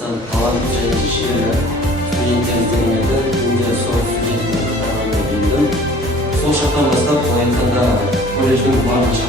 Қазақстан талантты және шеберлі студенттерімізді бүгінде сол студенттердің қатарына келдім. Сол шақтан бастап былай айтқанда колледждің барлық